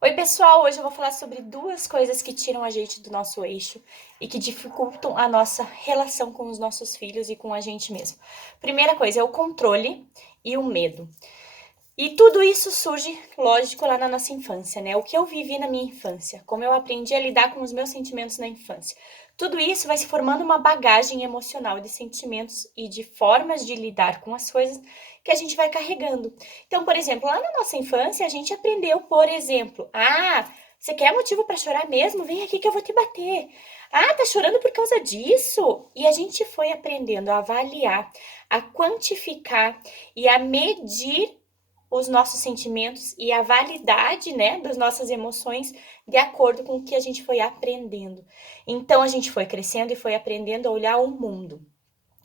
Oi, pessoal! Hoje eu vou falar sobre duas coisas que tiram a gente do nosso eixo e que dificultam a nossa relação com os nossos filhos e com a gente mesmo. Primeira coisa é o controle e o medo. E tudo isso surge, lógico, lá na nossa infância, né? O que eu vivi na minha infância, como eu aprendi a lidar com os meus sentimentos na infância. Tudo isso vai se formando uma bagagem emocional de sentimentos e de formas de lidar com as coisas que a gente vai carregando. Então, por exemplo, lá na nossa infância, a gente aprendeu, por exemplo, você quer motivo para chorar mesmo? Vem aqui que eu vou te bater. Ah, tá chorando por causa disso? E a gente foi aprendendo a avaliar, a quantificar e a medir os nossos sentimentos e a validade, né, das nossas emoções de acordo com o que a gente foi aprendendo. Então a gente foi crescendo e foi aprendendo a olhar o mundo.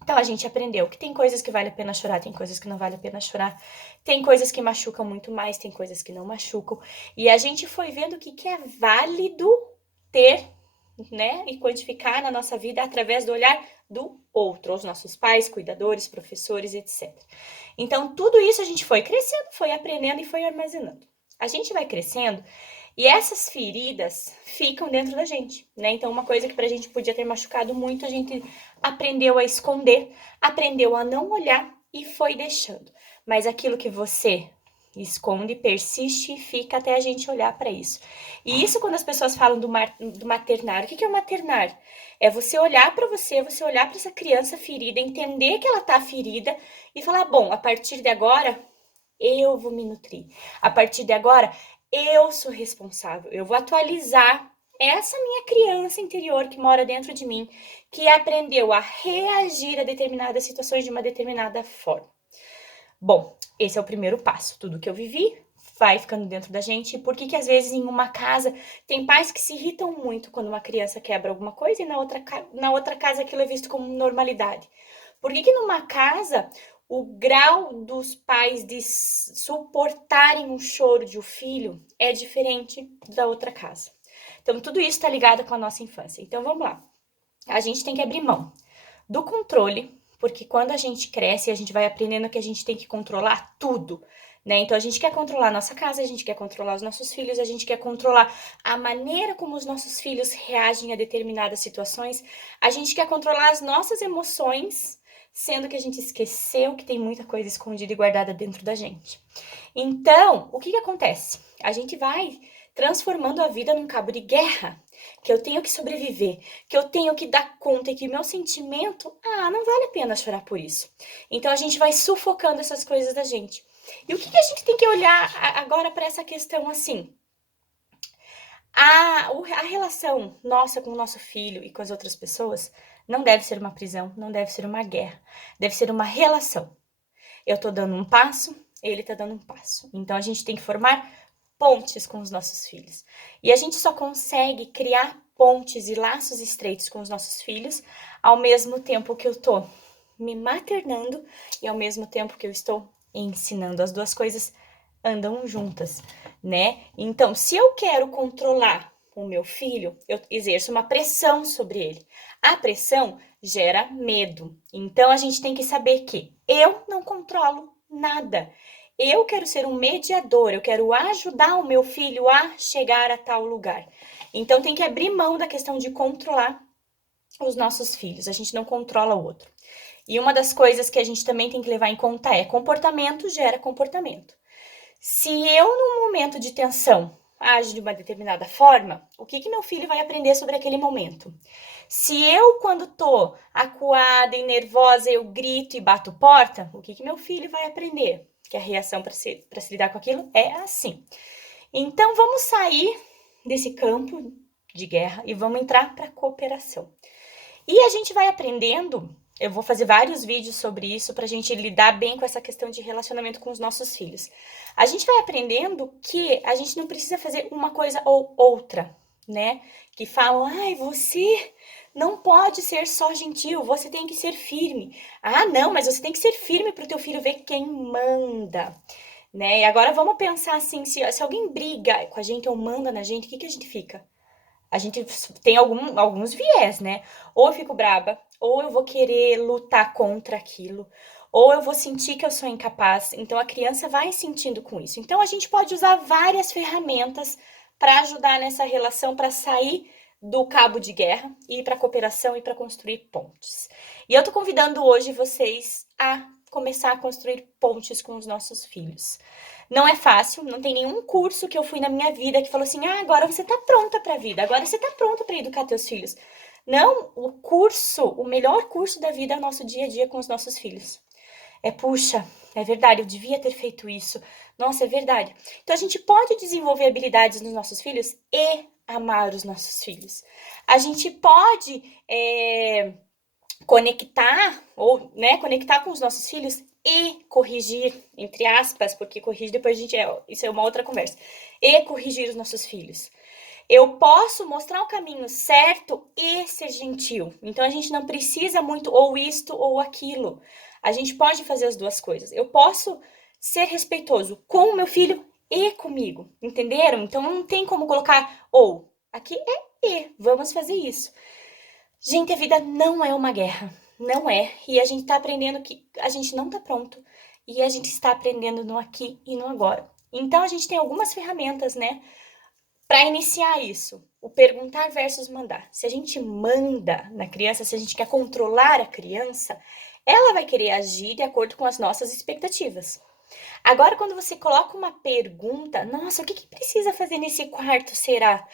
Então a gente aprendeu que tem coisas que vale a pena chorar, tem coisas que não vale a pena chorar, tem coisas que machucam muito mais, tem coisas que não machucam. E a gente foi vendo o que é válido ter, né, e quantificar na nossa vida através do olhar do outro, os nossos pais, cuidadores, professores, etc. Então, tudo isso a gente foi crescendo, foi aprendendo e foi armazenando. A gente vai crescendo e essas feridas ficam dentro da gente, né? Então, uma coisa que pra gente podia ter machucado muito, a gente aprendeu a esconder, aprendeu a não olhar e foi deixando. Mas aquilo que você esconde, persiste e fica até a gente olhar para isso. E isso quando as pessoas falam do maternar. O que é o maternar? É você olhar para você olhar para essa criança ferida, entender que ela tá ferida e falar: bom, a partir de agora eu vou me nutrir. A partir de agora eu sou responsável. Eu vou atualizar essa minha criança interior que mora dentro de mim, que aprendeu a reagir a determinadas situações de uma determinada forma. Bom, esse é o primeiro passo. Tudo que eu vivi vai ficando dentro da gente. E por que às vezes em uma casa tem pais que se irritam muito quando uma criança quebra alguma coisa e na outra casa aquilo é visto como normalidade? Por que numa casa o grau dos pais de suportarem o choro de um filho é diferente da outra casa? Então, tudo isso está ligado com a nossa infância. Então, vamos lá. A gente tem que abrir mão do controle, porque quando a gente cresce, a gente vai aprendendo que a gente tem que controlar tudo, né? Então a gente quer controlar a nossa casa, a gente quer controlar os nossos filhos, a gente quer controlar a maneira como os nossos filhos reagem a determinadas situações, a gente quer controlar as nossas emoções, sendo que a gente esqueceu que tem muita coisa escondida e guardada dentro da gente. Então, o que acontece? A gente vai transformando a vida num cabo de guerra, que eu tenho que sobreviver, que eu tenho que dar conta e que o meu sentimento, não vale a pena chorar por isso. Então a gente vai sufocando essas coisas da gente. E o que a gente tem que olhar agora para essa questão assim? A relação nossa com o nosso filho e com as outras pessoas não deve ser uma prisão, não deve ser uma guerra, deve ser uma relação. Eu tô dando um passo, ele tá dando um passo. Então a gente tem que formar pontes com os nossos filhos. E a gente só consegue criar pontes e laços estreitos com os nossos filhos ao mesmo tempo que eu tô me maternando e ao mesmo tempo que eu estou ensinando. As duas coisas andam juntas, né? Então, se eu quero controlar o meu filho, eu exerço uma pressão sobre ele. A pressão gera medo. Então, a gente tem que saber que eu não controlo nada. Eu quero ser um mediador, eu quero ajudar o meu filho a chegar a tal lugar. Então, tem que abrir mão da questão de controlar os nossos filhos. A gente não controla o outro. E uma das coisas que a gente também tem que levar em conta é comportamento gera comportamento. Se eu, num momento de tensão, age de uma determinada forma, o que meu filho vai aprender sobre aquele momento? Se eu, quando tô acuada e nervosa, eu grito e bato porta, o que meu filho vai aprender? Que a reação para se lidar com aquilo é assim. Então, vamos sair desse campo de guerra e vamos entrar para a cooperação. E a gente vai aprendendo, eu vou fazer vários vídeos sobre isso para a gente lidar bem com essa questão de relacionamento com os nossos filhos. A gente vai aprendendo que a gente não precisa fazer uma coisa ou outra, né? Que falam, você não pode ser só gentil, você tem que ser firme. Ah, não, mas você tem que ser firme para o teu filho ver quem manda, né? E agora vamos pensar assim, se alguém briga com a gente ou manda na gente, o que a gente fica? A gente tem alguns viés, né? Ou eu fico braba, ou eu vou querer lutar contra aquilo, ou eu vou sentir que eu sou incapaz. Então a criança vai sentindo com isso. Então a gente pode usar várias ferramentas para ajudar nessa relação, para sair do cabo de guerra e ir para cooperação e para construir pontes. E eu tô convidando hoje vocês a começar a construir pontes com os nossos filhos. Não é fácil, não tem nenhum curso que eu fui na minha vida que falou assim: agora você tá pronta para a vida, agora você tá pronta para educar teus filhos. Não, o melhor curso da vida é o nosso dia a dia com os nossos filhos. Puxa, é verdade, eu devia ter feito isso. Nossa, é verdade. Então a gente pode desenvolver habilidades nos nossos filhos e amar os nossos filhos. A gente pode conectar conectar com os nossos filhos e corrigir, entre aspas, porque corrigir depois isso é uma outra conversa. E corrigir os nossos filhos. Eu posso mostrar o caminho certo e ser gentil. Então a gente não precisa muito ou isto ou aquilo. A gente pode fazer as duas coisas. Eu posso ser respeitoso com o meu filho e comigo, entenderam? Então não tem como colocar ou. Aqui é e. Vamos fazer isso. Gente, a vida não é uma guerra. Não é. E a gente tá aprendendo que a gente não tá pronto. E a gente está aprendendo no aqui e no agora. Então a gente tem algumas ferramentas, né? Para iniciar isso, o perguntar versus mandar. Se a gente manda na criança, se a gente quer controlar a criança, ela vai querer agir de acordo com as nossas expectativas. Agora, quando você coloca uma pergunta, nossa, o que precisa fazer nesse quarto, será?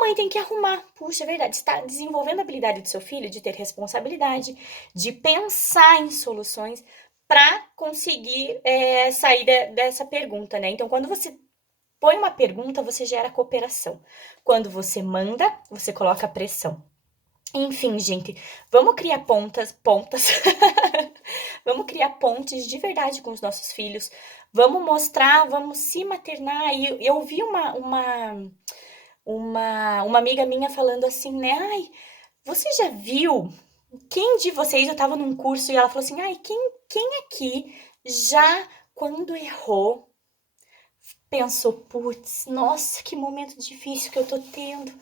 Mãe, tem que arrumar. Puxa, é verdade, está desenvolvendo a habilidade do seu filho de ter responsabilidade, de pensar em soluções para conseguir sair dessa pergunta, né? Então, quando você põe uma pergunta, você gera cooperação. Quando você manda, você coloca pressão. Enfim, gente, vamos criar pontas. Vamos criar pontes de verdade com os nossos filhos. Vamos mostrar, vamos se maternar. E eu ouvi uma amiga minha falando assim, né? Ai, você já viu? Quem de vocês, eu tava num curso e ela falou assim, ai, quem aqui já, quando errou, pensou, putz, nossa, que momento difícil que eu tô tendo.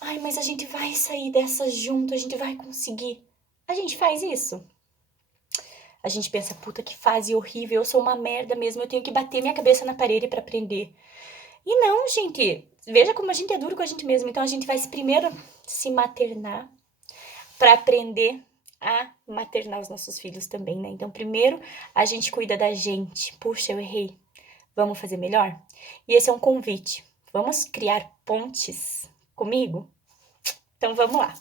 Ai, mas a gente vai sair dessa junto, a gente vai conseguir. A gente faz isso. A gente pensa, puta, que fase horrível, eu sou uma merda mesmo, eu tenho que bater minha cabeça na parede pra aprender. E não, gente, veja como a gente é duro com a gente mesmo. Então a gente vai primeiro se maternar pra aprender a maternar os nossos filhos também, né? Então primeiro a gente cuida da gente. Puxa, eu errei. Vamos fazer melhor? E esse é um convite. Vamos criar pontes comigo? Então vamos lá.